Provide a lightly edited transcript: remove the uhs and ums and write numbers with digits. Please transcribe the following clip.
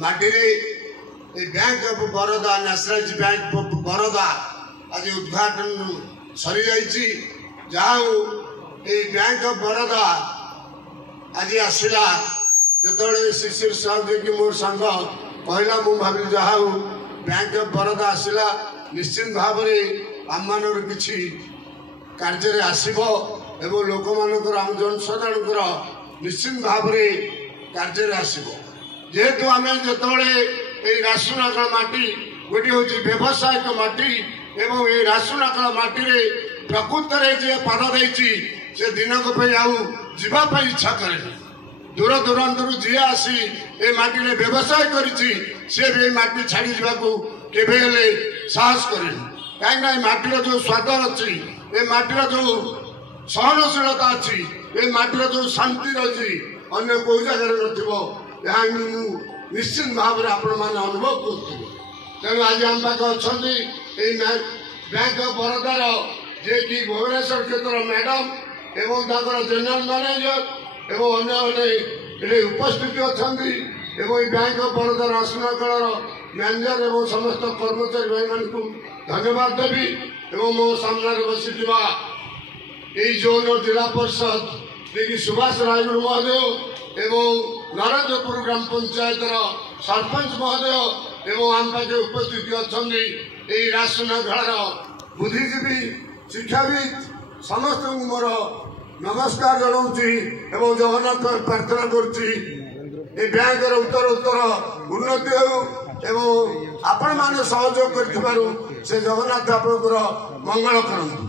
माटी bank of Baroda nationalise bank of Baroda आज उद्घाटन सरी जाइए जाऊ बैंक ऑफ बरोदा आज आसला जो शिशिर साहब जी मोर सांग कहला मु भाविल जाऊ बैंक ऑफ बरोदा आसला निश्चित भाव आम मान कि कार्य आसो एवं लोक मान आम जनसाधारण निश्चित भाव कार्य आसो जेहेतु आम जो रासुनाकल माटी गोटे हूँ व्यवसायिक माटी एवं ये रासुनाकल माटी प्रकृत जे पाद देती से दिनक जावाई इच्छा करे दूर दूरांतर जी आसी ए माटी रे व्यवसाय करी भी माटी छाड़ी जावाक केवे साहस करे कहीं माटीर जो स्वाद अच्छी ए माटीर जो सहनशीलता अच्छी ए माटीर जो शांति अच्छी अन्य कौ जगह न निश्चित भाव में आपण मैंने अनुभव कर तेणु आज आम पाखे अच्छा बैंक ऑफ बरोदार जे कि भुवनेश्वर क्षेत्र मैडम एवं जनरल मैनेजर एवं अन्य उपस्थित अच्छा बैंक ऑफ बरोदार रासुनाकल मैनेजर एवं समस्त कर्मचारी भाई मान को धन्यवाद देवी एवं मो सामने बसी जोन जिला परिषद देखिए सुभाष रायगुड़ महोदय एवं नरेंद्रपुर ग्राम पंचायत सरपंच महोदय एवं आम पाखे उपस्थित अच्छा रासुनाकल बुद्धिजीवी शिक्षाविद समस्त मोर नमस्कार जनाऊँगी एवं जगन्नाथ प्रार्थना करुच्ची बैंक उत्तर उत्तर उन्नति हो एवं आपण मैंने सहयोग कर जगन्नाथ आप मंगल करंतु।